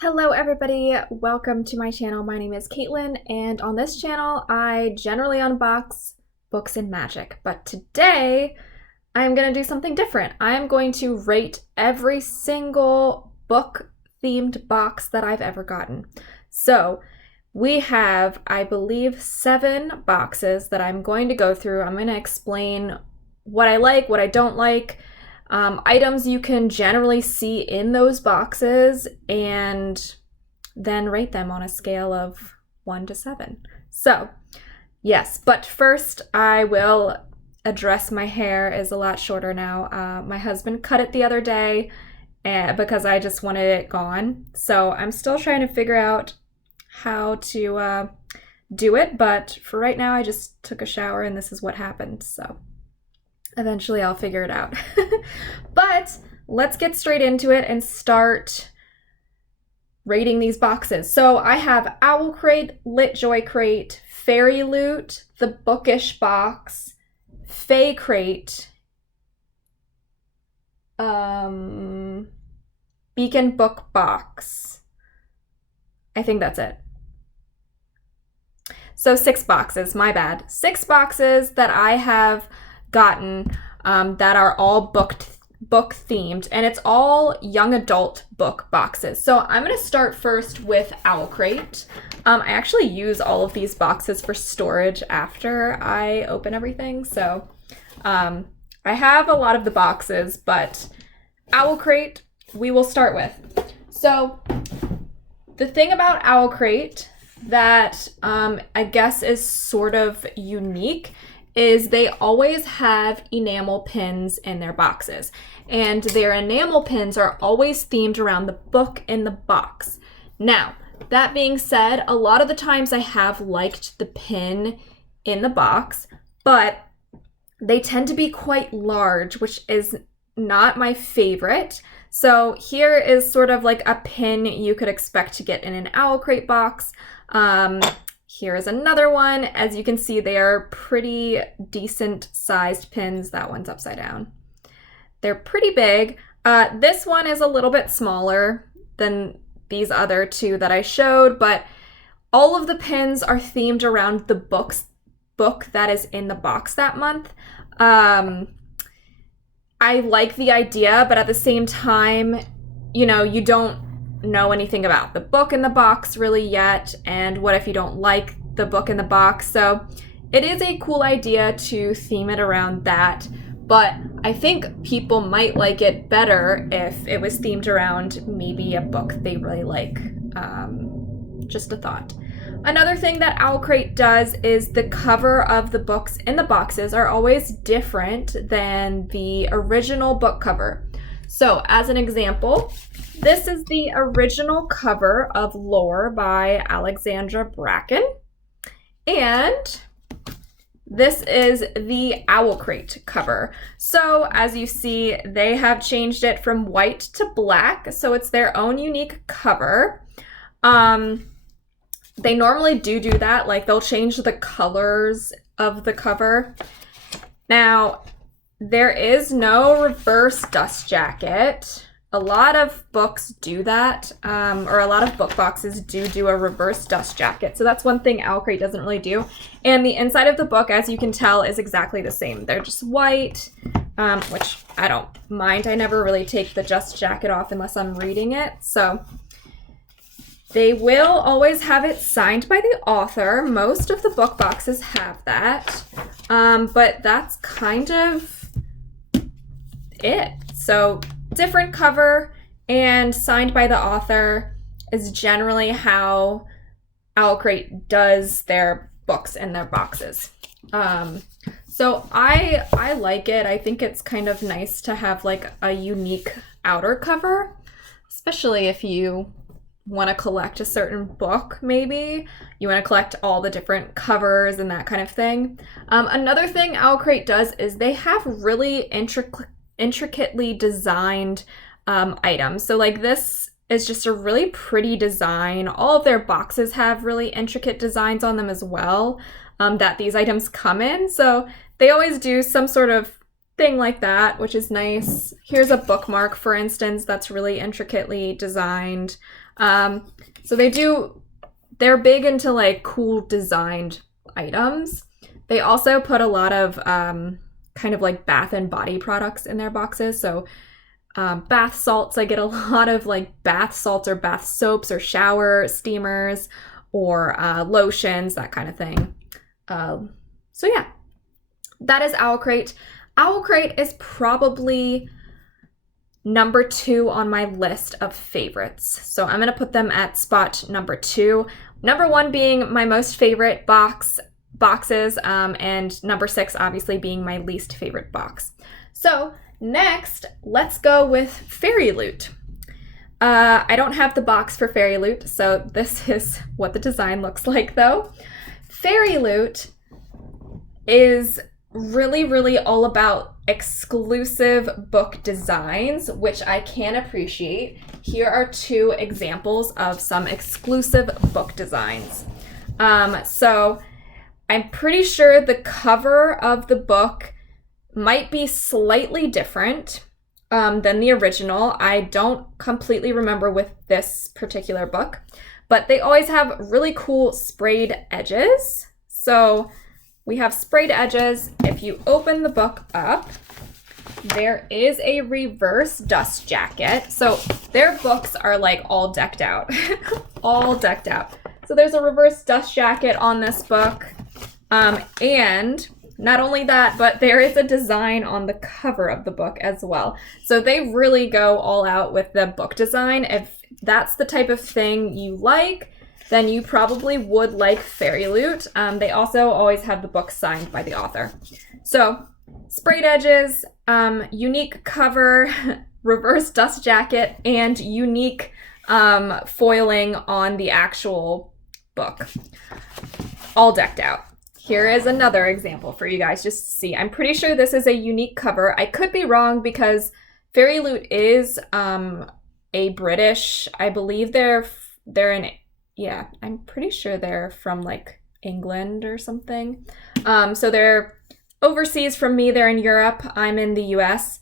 Hello everybody, welcome to my channel. My name is Katelyn, and on this channel I generally unbox books and magic, but today I'm going to do something different. I'm going to rate every single book themed box that I've ever gotten. So we have, I believe, 7 boxes that I'm going to go through. I'm going to explain what I like, what I don't like, items you can generally see in those boxes, and then rate them on a scale of 1 to 7. So, yes, but first I will address my hair is a lot shorter now. My husband cut it the other day because I just wanted it gone. So I'm still trying to figure out how to do it, but for right now I just took a shower and this is what happened, so eventually I'll figure it out. But let's get straight into it and start rating these boxes. So I have Owlcrate, Owlcrate, Fairyloot, the Bookish Box, Fakerate, Beacon Book Box. I think that's it. So 6 boxes, my bad. 6 boxes that I have gotten that are all book themed, and it's all young adult book boxes. So I'm going to start first with Owlcrate. I actually use all of these boxes for storage after I open everything, so I have a lot of the boxes, but Owlcrate we will start with. So the thing about Owlcrate that I guess is sort of unique is they always have enamel pins in their boxes, and their enamel pins are always themed around the book in the box. Now, that being said, a lot of the times I have liked the pin in the box, but they tend to be quite large, which is not my favorite. So here is sort of like a pin you could expect to get in an Owlcrate box. Here is another one. As you can see, they are pretty decent sized pins. That one's upside down. They're pretty big. This one is a little bit smaller than these other 2 that I showed, but all of the pins are themed around the book that is in the box that month. I like the idea, but at the same time, you know, you don't know anything about the book in the box really yet, and what if you don't like the book in the box? So it is a cool idea to theme it around that, but I think people might like it better if it was themed around maybe a book they really like. Just a thought. Another thing that Owlcrate does is the cover of the books in the boxes are always different than the original book cover. So as an example, this is the original cover of Lore by Alexandra Bracken, and this is the Owlcrate cover. So as you see, they have changed it from white to black, so it's their own unique cover. They normally do that, like they'll change the colors of the cover. Now, there is no reverse dust jacket. A lot of books do that, or a lot of book boxes do a reverse dust jacket. So that's one thing Owlcrate doesn't really do. And the inside of the book, as you can tell, is exactly the same. They're just white, which I don't mind. I never really take the dust jacket off unless I'm reading it. So they will always have it signed by the author. Most of the book boxes have that, but that's kind of it. So different cover and signed by the author is generally how Owlcrate does their books in their boxes. So I like it. I think it's kind of nice to have like a unique outer cover, especially if you want to collect a certain book. Maybe you want to collect all the different covers and that kind of thing. Another thing Owlcrate does is they have really intricately designed items. So like this is just a really pretty design. All of their boxes have really intricate designs on them as well, that these items come in. So they always do some sort of thing like that, which is nice. Here's a bookmark, for instance, that's really intricately designed. So they're big into like cool designed items. They also put a lot of kind of like bath and body products in their boxes. So bath salts, I get a lot of like bath salts or bath soaps or shower steamers or lotions, that kind of thing. So yeah, that is Owlcrate. Owlcrate is probably number 2 on my list of favorites. So I'm gonna put them at spot number 2. Number 1 being my most favorite boxes, and number 6 obviously being my least favorite box. So next, let's go with Fairyloot. I don't have the box for Fairyloot, so this is what the design looks like though. Fairyloot is really, really all about exclusive book designs, which I can appreciate. Here are 2 examples of some exclusive book designs. So I'm pretty sure the cover of the book might be slightly different than the original. I don't completely remember with this particular book, but they always have really cool sprayed edges. So we have sprayed edges. If you open the book up, there is a reverse dust jacket. So their books are like all decked out, all decked out. So there's a reverse dust jacket on this book. And not only that, but there is a design on the cover of the book as well. So they really go all out with the book design. If that's the type of thing you like, then you probably would like Fairyloot. They also always have the book signed by the author. So sprayed edges, unique cover, reverse dust jacket, and unique foiling on the actual book. All decked out. Here is another example for you guys just to see. I'm pretty sure this is a unique cover. I could be wrong because Fairyloot is a British, I believe they're in, yeah, I'm pretty sure they're from like England or something. So they're overseas from me, they're in Europe, I'm in the US.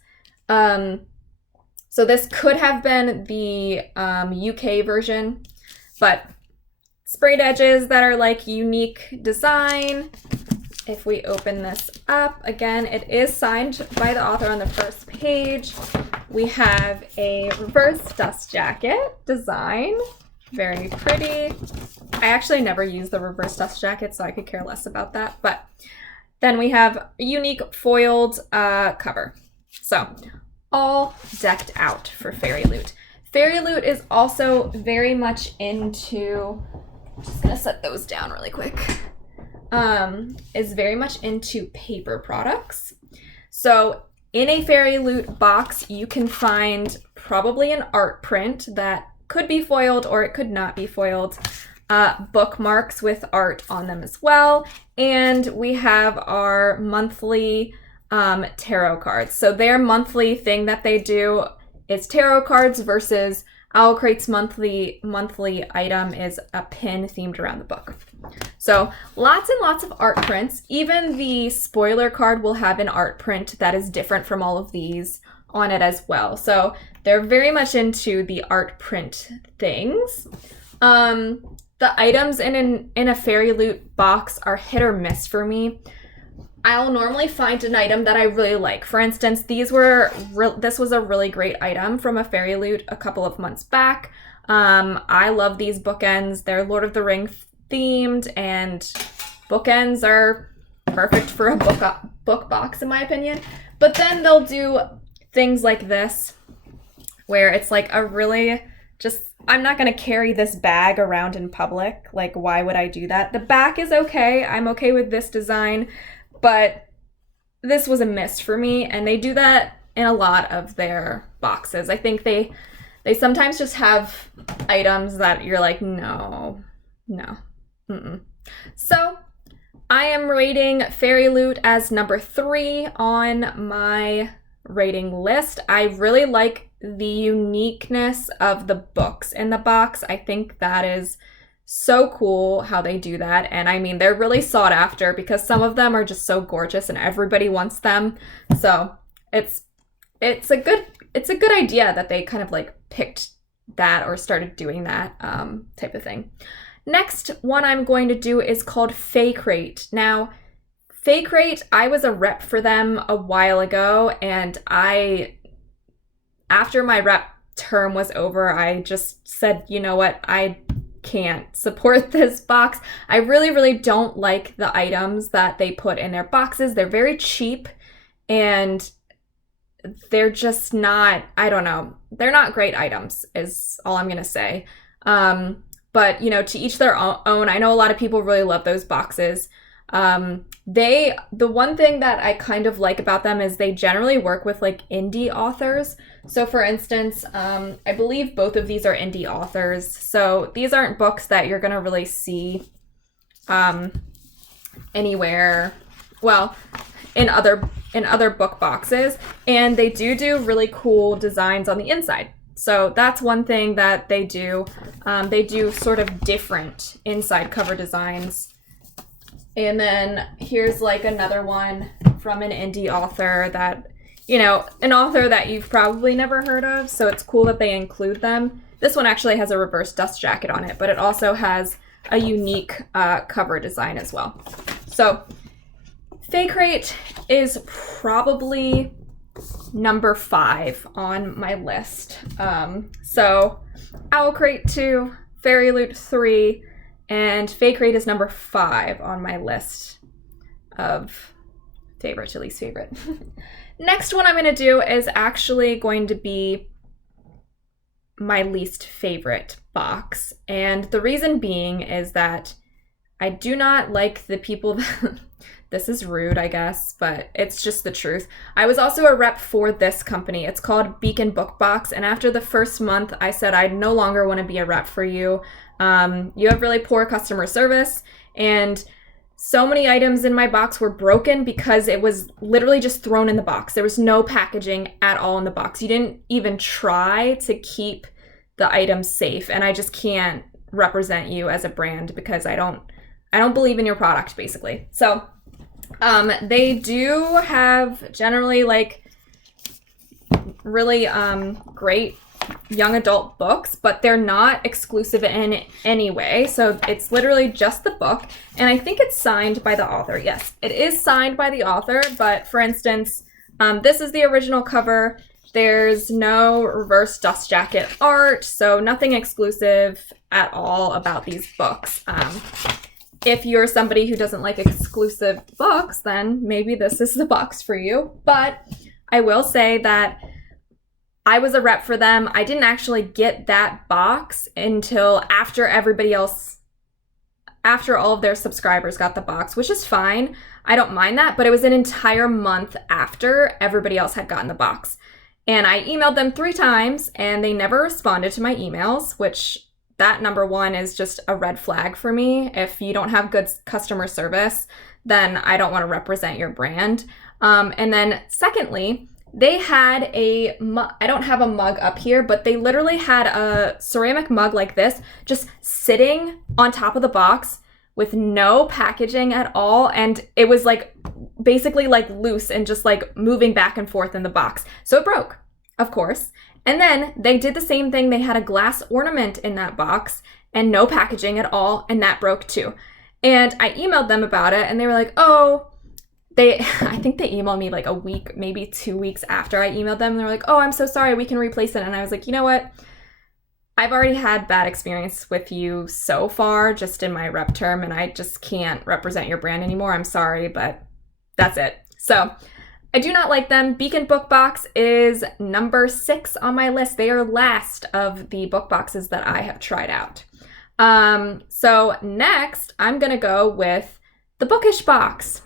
So this could have been the UK version, but sprayed edges that are like unique design. If we open this up, again, it is signed by the author on the first page. We have a reverse dust jacket design, very pretty. I actually never use the reverse dust jacket, so I could care less about that. But then we have a unique foiled cover. So all decked out for Fairyloot. Fairyloot is also very much into, I'm just gonna set those down really quick, is very much into paper products. So in a Fairyloot box, you can find probably an art print that could be foiled or it could not be foiled, bookmarks with art on them as well, and we have our monthly tarot cards. So their monthly thing that they do is tarot cards versus Owlcrate's monthly item is a pin themed around the book. So lots and lots of art prints. Even the spoiler card will have an art print that is different from all of these on it as well. So they're very much into the art print things. The items in a Fairyloot box are hit or miss for me. I'll normally find an item that I really like. For instance, this was a really great item from a Fairyloot a couple of months back. I love these bookends. They're Lord of the Rings themed, and bookends are perfect for a book box in my opinion. But then they'll do things like this, where it's like a really I'm not going to carry this bag around in public. Like, why would I do that? The back is okay. I'm okay with this design. But this was a miss for me, and they do that in a lot of their boxes. I think they sometimes just have items that you're like, no. So I am rating Fairyloot as number 3 on my rating list. I really like the uniqueness of the books in the box. I think that is so cool how they do that. And I mean, they're really sought after because some of them are just so gorgeous and everybody wants them. So it's a good idea that they kind of like picked that or started doing that type of thing. Next one I'm going to do is called Fakerate. Now, Fakerate, I was a rep for them a while ago, and after my rep term was over, I just said, you know what, I can't support this box. I really, really don't like the items that they put in their boxes. They're very cheap, and they're just not, I don't know, they're not great items is all I'm gonna say. But you know, to each their own. I know a lot of people really love those boxes. The one thing that I kind of like about them is they generally work with like indie authors. So for instance, I believe both of these are indie authors. So these aren't books that you're gonna really see anywhere, well, in other book boxes, and they do really cool designs on the inside. So that's one thing that they do. They do sort of different inside cover designs. And then here's like another one from an indie author that, you know, an author that you've probably never heard of. So it's cool that they include them. This one actually has a reverse dust jacket on it, but it also has a unique cover design as well. So Fakerate is probably number 5 on my list. So Owlcrate 2, Fairyloot 3, and Fakerate is number 5 on my list of favorite to least favorite. Next one I'm going to do is actually going to be my least favorite box. And the reason being is that I do not like the people that... This is rude, I guess, but it's just the truth. I was also a rep for this company. It's called Bookish Box, and after the first month, I said I no longer want to be a rep for you. You have really poor customer service, and so many items in my box were broken because it was literally just thrown in the box. There was no packaging at all in the box. You didn't even try to keep the items safe, and I just can't represent you as a brand because I don't believe in your product, basically. So they do have generally like really great young adult books, but they're not exclusive in any way. So it's literally just the book, and I think it's signed by the author. Yes, it is signed by the author, but for instance, this is the original cover. There's no reverse dust jacket art, so nothing exclusive at all about these books. If you're somebody who doesn't like exclusive books, then maybe this is the box for you. But I will say that I was a rep for them. I didn't actually get that box until after everybody else, after all of their subscribers got the box, which is fine. I don't mind that, but it was an entire month after everybody else had gotten the box. And I emailed them 3 times and they never responded to my emails, which that number 1 is just a red flag for me. If you don't have good customer service, then I don't want to represent your brand. And then secondly, they had I don't have a mug up here, but they literally had a ceramic mug like this just sitting on top of the box with no packaging at all. And it was like basically like loose and just like moving back and forth in the box. So it broke, of course. And then they did the same thing. They had a glass ornament in that box and no packaging at all, and that broke too. And I emailed them about it, and they were like, oh, I think they emailed me like a week, maybe 2 weeks after I emailed them. And they were like, oh, I'm so sorry, we can replace it. And I was like, you know what? I've already had bad experience with you so far, just in my rep term, and I just can't represent your brand anymore. I'm sorry, but that's it. So I do not like them. Bookish Box is number 6 on my list. They are last of the book boxes that I have tried out. So next, I'm going to go with the Bookish Box.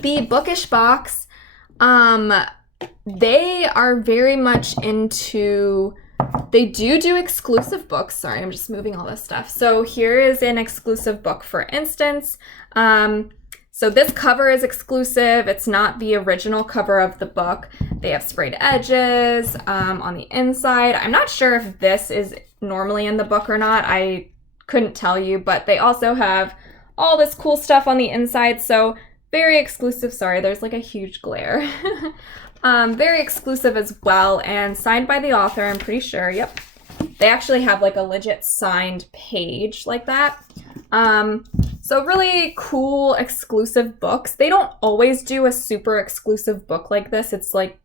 The Bookish Box, they are very much into... They do exclusive books. Sorry, I'm just moving all this stuff. So here is an exclusive book, for instance. So this cover is exclusive. It's not the original cover of the book. They have sprayed edges on the inside. I'm not sure if this is normally in the book or not. I couldn't tell you, but they also have all this cool stuff on the inside. So very exclusive. Sorry, there's like a huge glare. Very exclusive as well, and signed by the author, I'm pretty sure. Yep. They actually have like a legit signed page like that. So really cool exclusive books. They don't always do a super exclusive book like this. It's like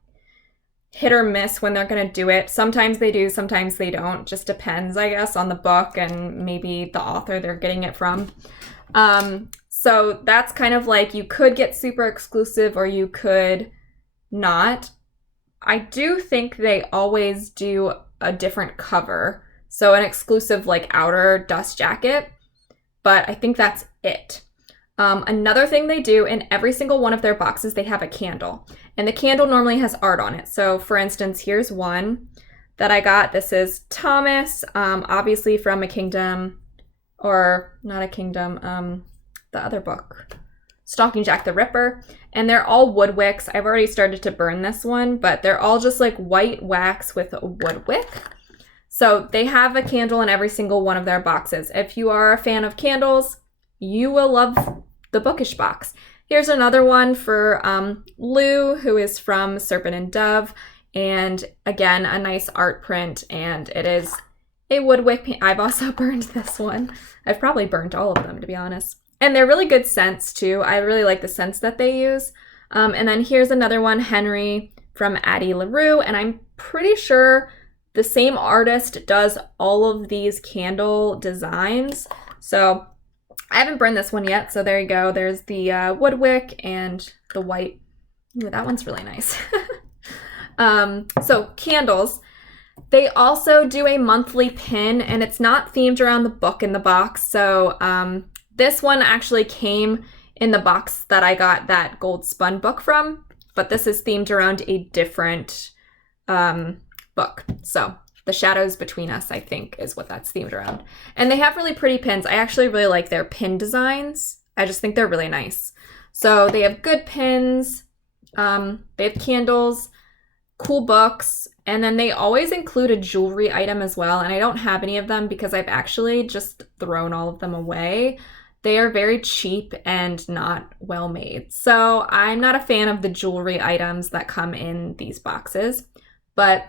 hit or miss when they're going to do it. Sometimes they do, sometimes they don't. Just depends, I guess, on the book and maybe the author they're getting it from. So that's kind of like, you could get super exclusive or you could not. I do think they always do a different cover. So an exclusive like outer dust jacket, but I think that's it. Another thing they do, in every single one of their boxes, they have a candle. And the candle normally has art on it. So for instance, here's one that I got. This is Thomas, obviously from A Kingdom, or not A Kingdom, the other book, Stalking Jack the Ripper. And they're all wood wicks. I've already started to burn this one, but they're all just like white wax with a wood wick. So they have a candle in every single one of their boxes. If you are a fan of candles, you will love the Bookish Box. Here's another one for Lou, who is from Serpent and Dove. And again, a nice art print, and it is a wood wick. I've also burned this one. I've probably burnt all of them, to be honest. And they're really good scents too. I really like the scents that they use. And then here's another one, Henry from Addie LaRue. And I'm pretty sure the same artist does all of these candle designs. So I haven't burned this one yet. So there you go. There's the wood wick and the white. Ooh, that one's really nice. So candles. They also do a monthly pin, and it's not themed around the book in the box. So this one actually came in the box that I got that gold spun book from, but this is themed around a different book. So The Shadows Between Us, I think, is what that's themed around. And they have really pretty pins. I actually really like their pin designs. I just think they're really nice. So they have good pins, they have candles, cool books, and then they always include a jewelry item as well. And I don't have any of them because I've actually just thrown all of them away. They are very cheap and not well made. So I'm not a fan of the jewelry items that come in these boxes, but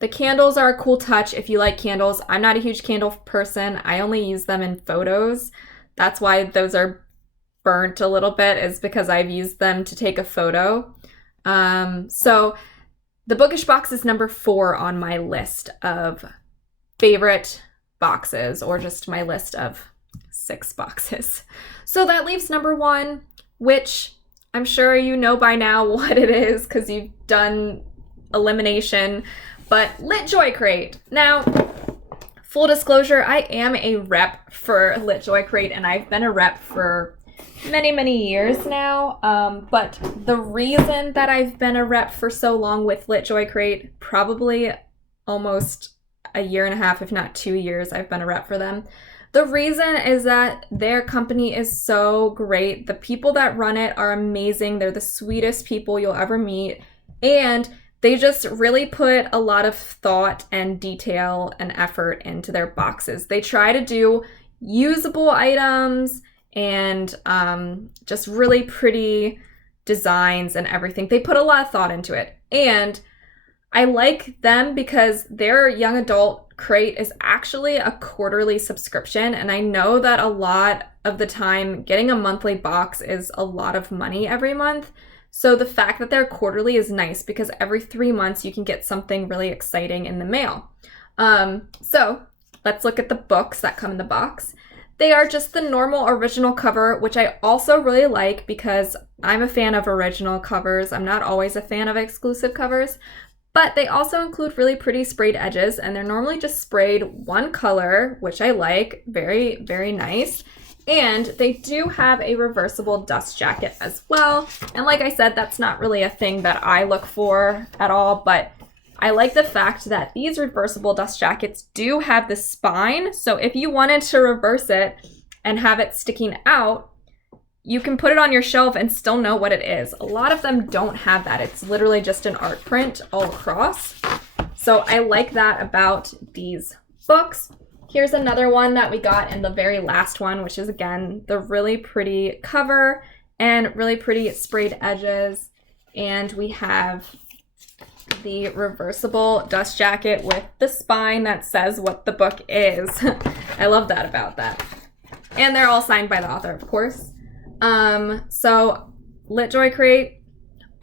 the candles are a cool touch if you like candles. I'm not a huge candle person. I only use them in photos. That's why those are burnt a little bit, is because I've used them to take a photo. So the Bookish Box is number 4 on my list of favorite boxes, or just my list of 6 boxes. So that leaves number 1, which I'm sure you know by now what it is because you've done elimination, but Lit Joy Crate. Now, full disclosure, I am a rep for Lit Joy Crate, and I've been a rep for many, many years now. But the reason that I've been a rep for so long with Lit Joy Crate, probably almost a year and a half, if not 2 years, I've been a rep for them. The reason is that their company is so great. The people that run it are amazing. They're the sweetest people you'll ever meet. And they just really put a lot of thought and detail and effort into their boxes. They try to do usable items and just really pretty designs and everything. They put a lot of thought into it. And I like them because their young adult crate is actually a quarterly subscription. And I know that a lot of the time getting a monthly box is a lot of money every month. So the fact that they're quarterly is nice because every 3 months you can get something really exciting in the mail. So let's look at the books that come in the box. They are just the normal original cover, which I also really like because I'm a fan of original covers. I'm not always a fan of exclusive covers, but they also include really pretty sprayed edges, and they're normally just sprayed one color, which I like. Very, very nice. And they do have a reversible dust jacket as well. And like I said, that's not really a thing that I look for at all, but I like the fact that these reversible dust jackets do have the spine. So if you wanted to reverse it and have it sticking out, you can put it on your shelf and still know what it is. A lot of them don't have that. It's literally just an art print all across. So I like that about these books. Here's another one that we got in the very last one, which is, again, the really pretty cover and really pretty sprayed edges. And we have the reversible dust jacket with the spine that says what the book is. I love that about that. And they're all signed by the author, of course. So Owlcrate,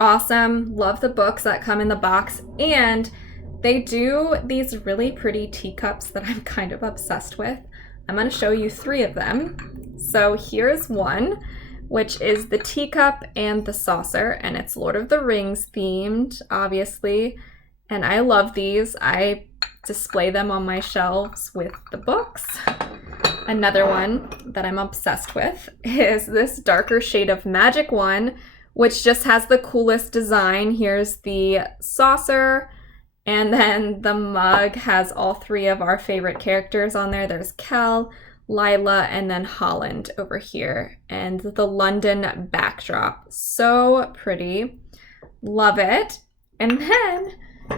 awesome. Love the books that come in the box. And they do these really pretty teacups that I'm kind of obsessed with. I'm going to show you 3 of them. So here's one, which is the teacup and the saucer, and it's Lord of the Rings themed, obviously. And I love these. I display them on my shelves with the books. Another one that I'm obsessed with is this darker shade of magic one, which just has the coolest design. Here's the saucer, and then the mug has all 3 of our favorite characters on there. There's Kel, Lila, and then Holland over here. And the London backdrop. So pretty. Love it. And then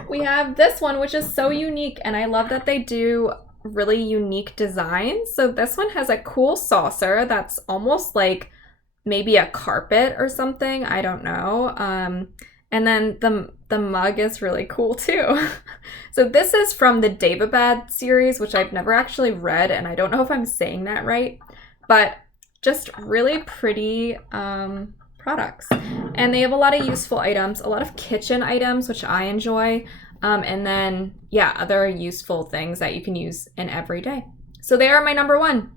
we have this one, which is so unique, and I love that they do really unique designs. So this one has a cool saucer that's almost like maybe a carpet or something. I don't know. And then the mug is really cool too. So this is from the Daevabad series, which I've never actually read, and I don't know if I'm saying that right, but just really pretty products. And they have a lot of useful items, a lot of kitchen items, which I enjoy. And then, yeah, other useful things that you can use in every day. So they are my number 1.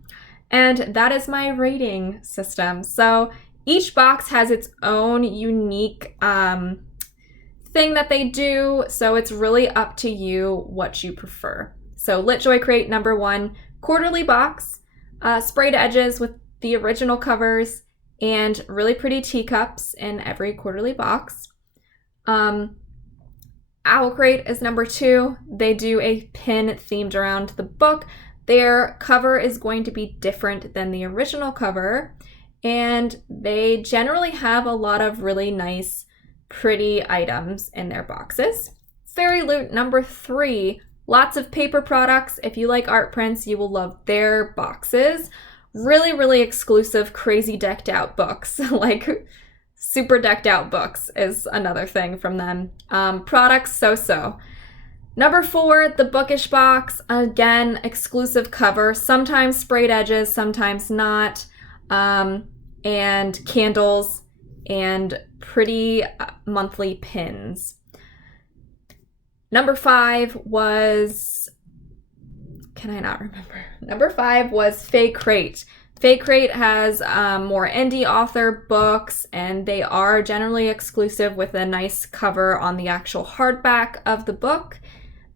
And that is my rating system. So each box has its own unique thing that they do. So it's really up to you what you prefer. So Owlcrate number 1, quarterly box, sprayed edges with the original covers, and really pretty teacups in every quarterly box. Owlcrate is number 2. They do a pin themed around the book. Their cover is going to be different than the original cover, and they generally have a lot of really nice, pretty items in their boxes. Fairyloot number 3. Lots of paper products. If you like art prints, you will love their boxes. Really, really exclusive, crazy decked out books. Like super decked out books is another thing from them. Products, so-so. Number 4, the Bookish Box. Again, exclusive cover. Sometimes sprayed edges, sometimes not. And candles and pretty monthly pins. Number 5 was... Can I not remember? Number 5 was Fakerate. Fakerate has more indie author books, and they are generally exclusive with a nice cover on the actual hardback of the book,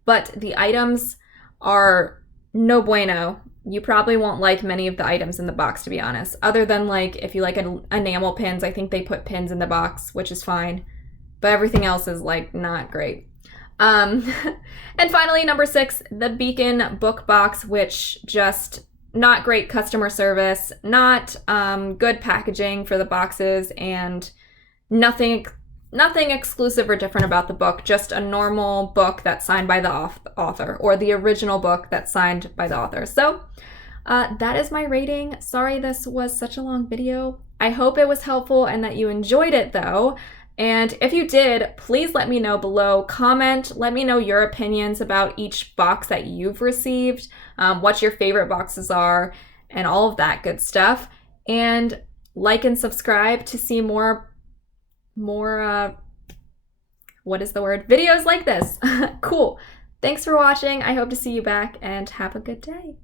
but the items are no bueno. You probably won't like many of the items in the box, to be honest, other than like if you like enamel pins. I think they put pins in the box, which is fine, but everything else is like not great. And finally, number 6, the Beacon book box, which just not great customer service, not good packaging for the boxes, and nothing exclusive or different about the book, just a normal book that's signed by the author, or the original book that's signed by the author. So that is my rating. Sorry this was such a long video. I hope it was helpful and that you enjoyed it though. And if you did, please let me know below. Comment, let me know your opinions about each box that you've received, what your favorite boxes are, and all of that good stuff. And like and subscribe to see more what is the word? Videos like this. Cool. Thanks for watching. I hope to see you back, and have a good day.